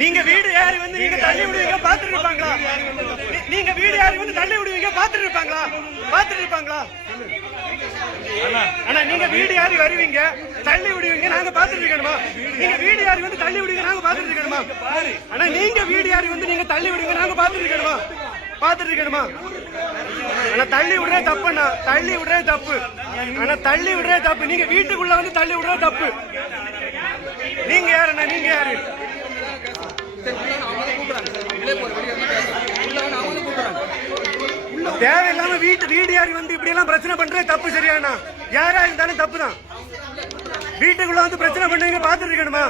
நீங்க வீடு யாரி வந்து நீங்க தள்ளி விடுவீங்க பாத்துட்டு இருப்பாங்களா? நீங்க வீடு யாரி வந்து தள்ளி விடுவீங்க பாத்துட்டு இருப்பாங்களா? பாத்துட்டு இருப்பாங்களா? ஆனா நீங்க வீடு யாரி வருவீங்க தள்ளி விடுவீங்க நாங்க பாத்துட்டு இருக்கணுமா? நீங்க வீடு யாரி வந்து தள்ளி விடுவீங்க நாங்க பாத்துட்டு இருக்கணுமா? ஆனா நீங்க வீடு யாரி வந்து நீங்க தள்ளி விடுவீங்க நாங்க பாத்துட்டு இருக்கணுமா? பாத்துட்டு இருக்கணுமா? ஆனா தள்ளி விடுறே தப்புண்ணா, தள்ளி விடுறே தப்பு. ஆனா தள்ளி விடுறே தப்பு. நீங்க வீட்டுக்குள்ள வந்து தள்ளி விடுறே தப்பு. நீங்க யாருண்ணா? நீங்க யாரு? தேவையில்லாம வீடு யாரி வந்து இப்படி எல்லாம் பிரச்சனை பண்றது தப்பு. சரியாண்ணா? யாரா இருந்தாலும் தப்பு தான். வீட்டுக்குள்ள வந்து பிரச்சனை பண்ணுவீங்க பாத்துட்டு இருக்கணுமா?